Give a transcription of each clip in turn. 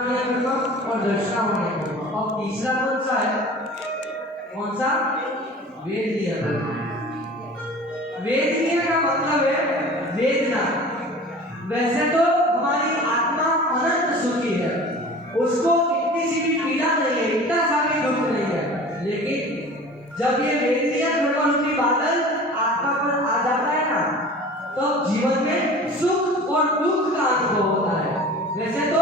कर्म और दृष्टावय कर्म। और तीसरा कौन सा है? कौन सा? वेदनीय कर्म। वेदनीय का मतलब है वेदना। वैसे तो हमारी आत्मा अनंत सुखी है, उसको कितनी सी भी पीड़ा नहीं है, इतना सा भी दुख नहीं है, लेकिन जब ये वेदनीय कर्म रूपी बादल आत्मा पर आ जाता है ना, तो जीवन में सुख और दुख का अनुभव होता है। वैसे तो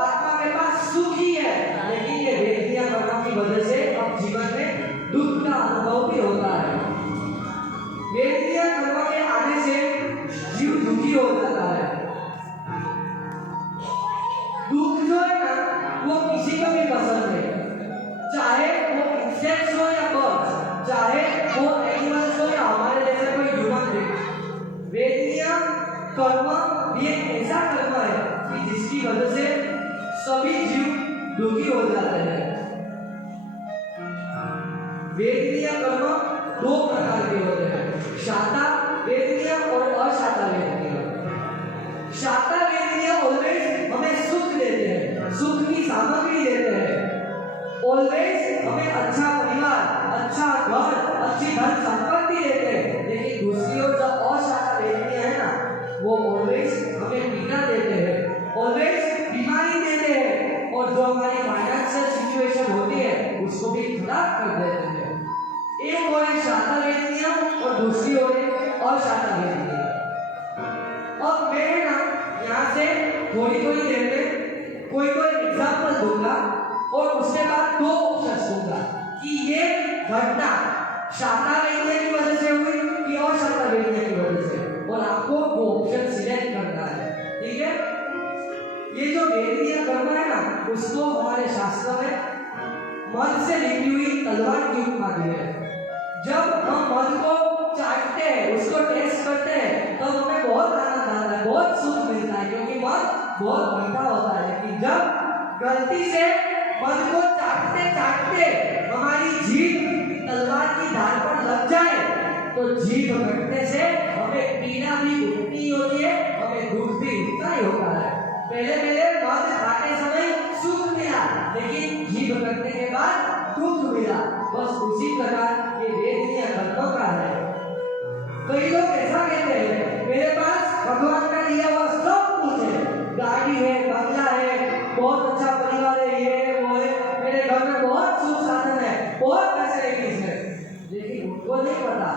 आत्मा के पास सुख ही है, लेकिन ये वेदनीय कर्म की वजह से अब जीवन में दुख का अनुभव भी होता है। वेदनीय कर्म के आने से जीव दुखी हो जाता है। दुख जो है ना, वो किसी को भी पसंद नहीं, चाहे वो इंसेक्ट्स हो या बर्ड्स, चाहे वो एनिमल्स हो या हमारे जैसे कोई ह्यूमन बीइंग। वेदनीय कर्म भी एक ऐसा कर्म है कि जिसकी वजह से सभी जीव दुखी हो जाते हैं। वेदनीय कर्म दो प्रकार के होते हैं, शाता वेदनीय और अशाता वेदनीय। शाता वेदनीय ऑलवेज हमें सुख देते हैं, सुख की सामग्री देते हैं, ऑलवेज हमें अच्छा परिवार, अच्छा घर, अच्छी धन संपत्ति देते हैं। लेकिन दूसरी ओर जो अशाता वेदनीय है ना, वो ऑलवेज हमें पीड़ा देते हैं, ऑलवेज बीमारी देते हैं, और जो हमारी फाइनेंशियल सिचुएशन होती है उसको भी खराब कर देते हैं। एक ओर है शाता वेदनीय और दूसरी ओर है अशाता वेदनीय। अब मैं ना यहाँ से थोड़ी थोड़ी देर में कोई एग्जाम्पल दूंगा और उसके बाद दो ऑप्शन दूंगा कि ये घटना शाता वेदनीय की वजह से हुई कि अशाता वेदनीय की वजह से, और आपको वो ऑप्शन सिलेक्ट करना है। ठीक है? ये जो वेदनीय कर्म है ना, उसको हमारे शास्त्र में मध से लिखी हुई तलवार की उपमा दी है। जब हम मध को चाटते हैं, उसको टेस्ट करते हैं, तब हमें बहुत आनंद आता है, बहुत सुख मिलता है, क्योंकि मध बहुत मीठा होता है। लेकिन जब गलती से मध को चाटते चाटते हमारी जीभ तलवार की धार पर लग जाए, तो जीभ कटने से हमें पीड़ा भी उतनी होती है, हमें दुख भी उतना ही होता है। पहले मध खाते समय सुख मिला, लेकिन जीभ कटने के बाद दुख मिला। बस उसी प्रकार ये वेदनीय कर्म का है। कई लोग ऐसा कहते हैं, मेरे पास भगवान का दिया हुआ सब कुछ है, गाड़ी है, बंगला है, बहुत अच्छा परिवार है, ये है वो है, मेरे घर में बहुत सुख साधन है, बहुत फैसिलिटीज है, लेकिन उनको नहीं पता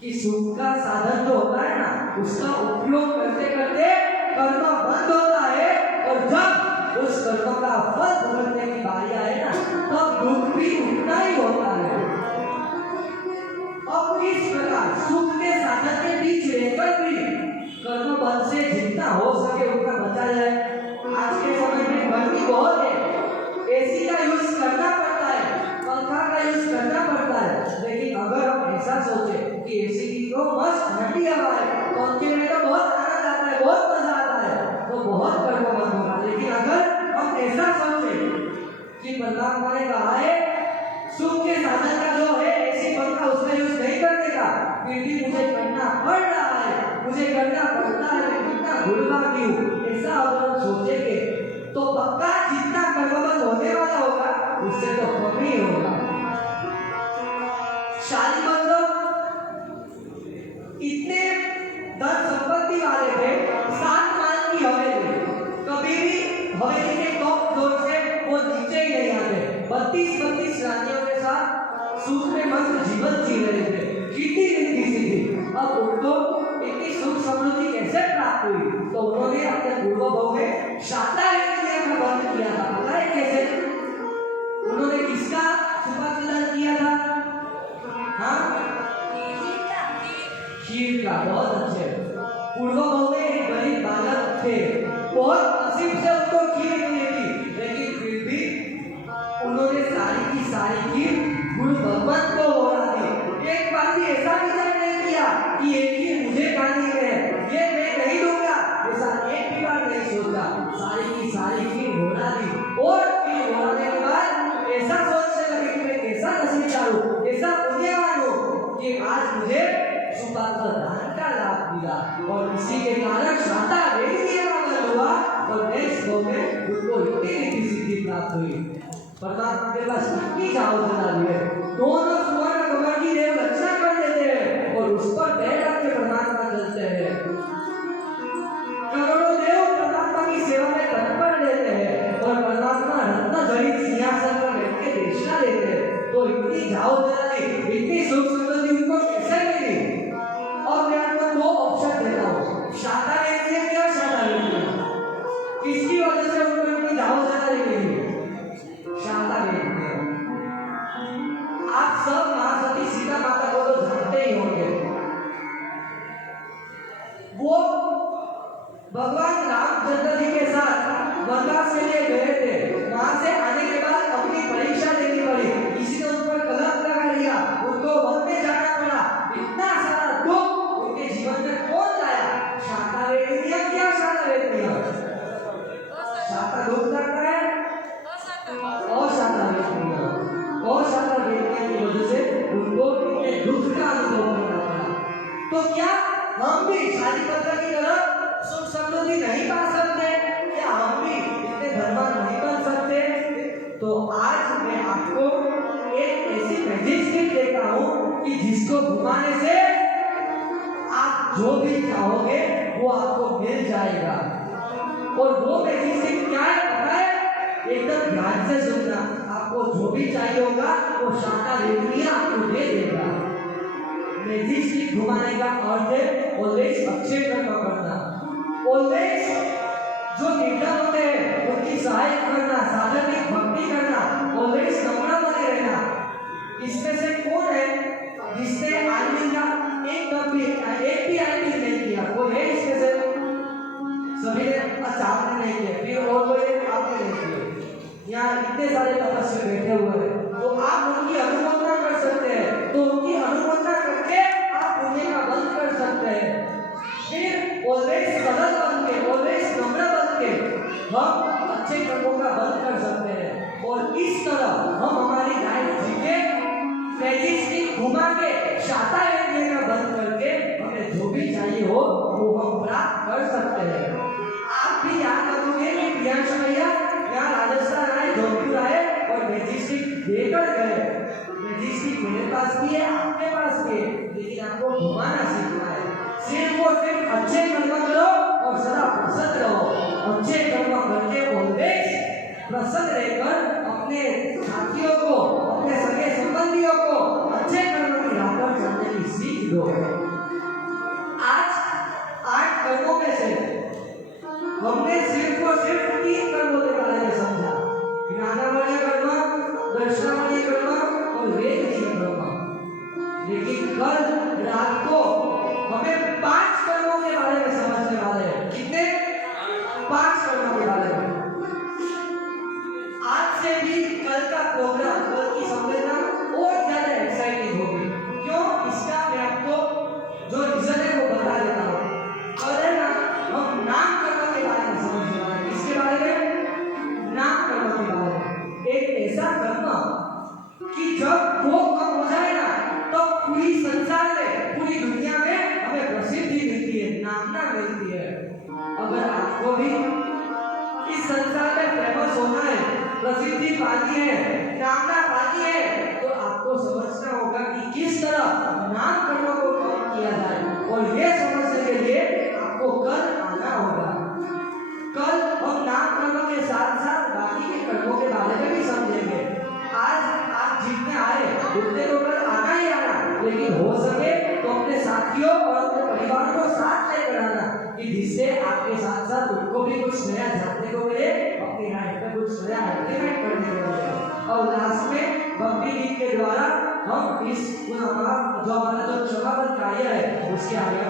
कि सुख का साधन जो होता है ना, उसका उपयोग करते करते कर्म बंद होता है, और जब उस कर्म का फल भुगतने की बारी आए ना, तब दुख भी उतना ही होता है। अब इस प्रकार सुख के साधन के बीच रहकर भी कर्म बल से जितना हो सके उतना बचा जाए। आज के समय में गर्मी बहुत है, एसी का यूज करना पड़ता है, पंखा का यूज करना पड़ता है, लेकिन अगर हम ऐसा सोचे कि एसी की तो मस्त ठंडी हवा है, पंखे में तो बहुत आनंद आता है, बहुत मजा आता है, तो बहुत कर्म बंद होगा। लेकिन अगर हम ऐसा सोचे कि परमात्मा ने कहा है सुख के साधन का जो है ऐसी पंखा उसका यूज नहीं करने का, फिर भी मुझे करना पड़ रहा है, मुझे करना पड़ता है, मैं कितना गुणवान हूँ, ऐसा अगर हम सोचेंगे तो पक्का जितना कर्मबंध होने वाला होगा उससे तो कम ही होगा। शादी मतलब इतने धन संपत्ति वाले थे, 7 मान की हवेली, कभी भी हवेली के टॉप फ्लोर से वो नीचे ही नहीं आते, 32 रानियों के साथ सुख में मस्त जीवन जी रहे थे, कितनी जिंदगी सी थी। अब उनको इतनी सुख समृद्धि कैसे प्राप्त हुई? तो उन्होंने अपने पूर्व भाव में शाता वेदनीय का बंद किया था। पता है कैसे? उन्होंने किसका सुपाकलन किया था? हाँ, खीर का। बहुत अच्छे। पूर्व भाव में एक गरीब बालक थे, बहुत नसीब से उनको खीर मिली थी, लेकिन फिर भी उन्होंने सारी की सारी खीर गुरु भगवान को बोला दी। एक बार भी ऐसा विचार नहीं किया कि ये खीर मुझे खानी है, ये मैं नहीं दूंगा, ऐसा एक भी बार नहीं सोचा। सारी की सारी खीर बोला दी, और खीर बोलाने के बाद ऐसा सोचने लगे कि मैं कैसा नसीबदार हूँ, कैसा पुण्यवान हूँ कि आज मुझे सुपात्र दान का लाभ मिला, और इसी के कारण शाता वेदनीय का बल हुआ, और नेक्स्ट में प्राप्त हुई। परमात्मा के पास कितनी जाओ जलाली है, दोनों सुवर्ण कमल की देव रक्षा कर देते हैं और उस पर बैठ के परमात्मा चलते हैं। करोड़ों देव परमात्मा की सेवा में तत्पर रहते हैं और परमात्मा रत्न जड़ित सिंहासन पर बैठ के देशना देते हैं। तो इतनी जाओ जलाली, इतनी सुख समृद्धि उनको कैसे मिली? और मैं आपको दो ऑप्शन देता हूँ, शाता वेदनीय क्या शाता वेदनीय, किसकी वजह से उनको इतनी जाओ जलाली मिली? शाता वेदनीय। आप सब मां सती सीता माता को तो जानते ही होंगे। वो भगवान रामचंद्र जी के साथ वनवास के लिए गए थे। वहां से आने के बाद अपनी परीक्षा देनी पड़ी, किसी ने उन पर कलंक लगा दिया, उनको वन में जाना पड़ा। इतना सारा दुख उनके जीवन में कौन लाया? शाता वेदनीय क्या शाता वेदनीय? शाता दुख करता है और शाता वेदनीय, और शाता वेदनीय की वजह से उनको इतने दुख का अनुभव करना पड़ा। तो क्या हम भी शालीपत्र की तरह सुख समृद्धि नहीं पा सकते? क्या हम भी इतने धनवान नहीं बन सकते? तो आज मैं आपको एक ऐसी मैजिक स्टिक देता हूँ कि जिसको घुमाने से आप जो भी चाहोगे वो आपको मिल जाएगा। और वो मैजिक स्टिक क्या है पता है? एकदम ध्यान से सुनना, आपको जो भी चाहिए होगा वो शाता वेदनीय आपको दे देगा। मैजिक स्टिक घुमाने का अर्थ है ऑलवेज अच्छे कर्म करना, ऑलवेज जो निर्धन होते हैं उनकी सहायता करना, साधनिक भक्ति करना, ऑलवेज नम्र बने रहना। इसमें से कौन है जिसने आदमी का एक भी आदमी नहीं किया? कोई है इसमें से? सभी ने? अच्छा, आपने नहीं किया, फिर और कोई आपने नहीं किया। यहाँ इतने सारे तपस्वी बैठे हुए हैं, तो आप उनकी अनुमोदना कर सकते हैं। तो उनकी अनुमोदना करके आप पुण्य का बंद कर सकते हैं। फिर ऑलवेज सरल बन के, ऑलवेज नम्र बन के हम अच्छे कर्मों का बंद कर सकते हैं। और इस तरह हम हमारी लाइफ जी के मैजिक स्टिक घुमा के शाता वेदनीय का बंद करके हमें जो भी चाहिए हो वो हम प्राप्त कर सकते हैं। आप भी याद रखोगे कि प्रियांश भैया यहाँ राजस्थान आए, जोधपुर आए और मैजिक स्टिक देकर गए। मैजिक स्टिक मेरे पास भी है, आपके पास भी है, लेकिन आपको घुमाना सीखना है। सिर्फ और सिर्फ अच्छे कर्म करो और सदा प्रसन्न रहो। अच्छे कर्म करके ऑलवेज प्रसन्न रहकर अपने साथियों को, अपने सगे संबंधियों को अच्छे कर्म की राह पर चलने की सीख दो। आज 8 कर्मों में से हमने सिर्फ और सिर्फ 3 कर्मों के बारे में समझा, ज्ञानामय कर्म, दर्शनामय कर्म और वेदनीय कर्म। लेकिन कल रात को हमें 5 कर्मों के बारे में समझने वाले हैं। कितने? 5 कर्मों के बारे में। आज से भी कल का प्रोग्राम, कल की संवेदना और ज्यादा एक्साइटिंग होगी। क्यों? इसका मैं आपको जो रीजन है वो बता देता हूँ। कल है ना, हम नाम कर्म के बारे में समझने वाले हैं। इसके बारे में, नाम कर्म के बारे में। एक ऐसा कर्म कि जब वो कर्म हो जाए ना तो पूरी संसार में, पूरी दुनिया में हमें प्रसिद्धि मिलती है, नामना मिलती है। अगर आपको भी इस संसार में फेमस होना है, प्रसिद्धि पानी है, नामना पानी है, तो आपको समझना होगा कि किस तरह नाम कर्मों को कम किया जाए। और ये समझने के लिए आपको कल आना होगा। कल हम नाम कर्मों के साथ साथ बाकी के कर्मों के बारे में भी समझेंगे। आज आप जितने आए उतने तो कल आना ही आना, लेकिन हो सके तो अपने साथियों और अपने परिवार को साथ लेकर आना, कि जिससे आपके साथ साथ उनको भी कुछ नया जानने को मिले, अपनी लाइफ में कुछ नया एक्टिवेट करने को मिले। और लास्ट में भक्ति गीत के द्वारा हम इस हमारा जो क्षमापन कार्य है उसके आगे